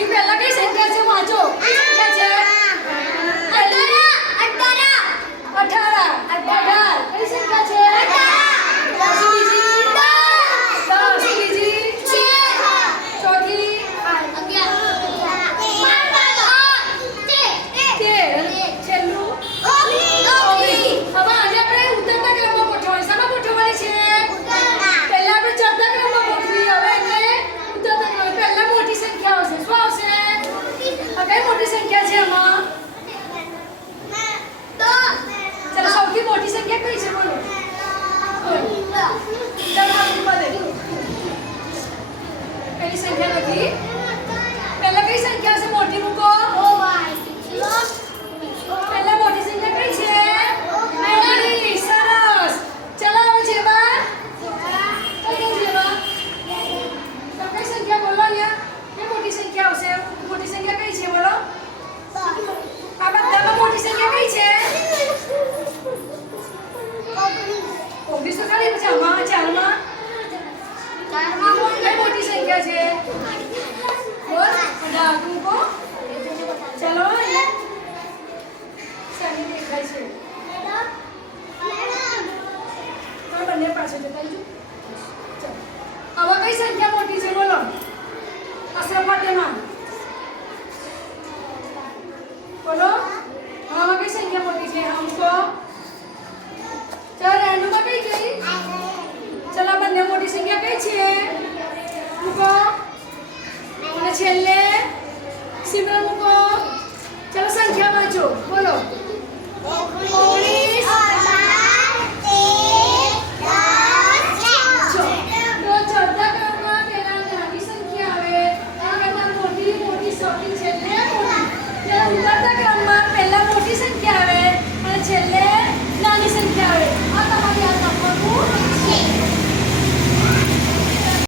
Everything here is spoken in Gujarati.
સૌથી પહેલા કઈ સંખ્યા છે વાંચો કઈ સંખ્યા છે 18 કઈ સંખ્યા છે 10 બીજી ચોથી 13 છેલ્લું 19 હવે આજે આપણે ઉતરતા ક્રમમાં ગોઠવવાની શામાં ગોઠવવાની છે પહેલા આપણે ચડતા ક્રમમાં ગોઠવી હવે એને ઉતરતા ક્રમમાં પહેલા મોટી સંખ્યા આવશે શું આવશે આ કઈ મોટી સંખ્યા છે એમાં ચલો સૌથી મોટી સંખ્યા કઈ છે બોલો ચાલો આપણી પાસે કઈ સંખ્યા નથી પહેલા કઈ સંખ્યા છે મોટી મૂકો પહેલા મોટી સંખ્યા કઈ છે મોટી સરસ ચલો હવે જેવા કઈ જેવા તો કઈ સંખ્યા બોલો અહીંયા કે મોટી સંખ્યા આવશે મોટી સંખ્યા કઈ છે બોલો આ બધામાં મોટી સંખ્યા કઈ છે 19 ખાલી પછી આમાં ચારમાં કઈ મોટી સંખ્યા છે બોલ 18 મૂકો ચલો સારી દેખાય છે તો બંને પાછળ જતા જો હવે કઈ સંખ્યા મોટી છે બોલો અસર ફાટેમાં બોલો હવે કઈ સંખ્યા મોટી છે हमको ચાલ રેન્ડમાં કઈ ગઈ ચલો બંને મોટી સંખ્યા કઈ છે મૂકો અને છેલ્લે સિમરન મૂકો ચલો સંખ્યા વાંચો બોલો 19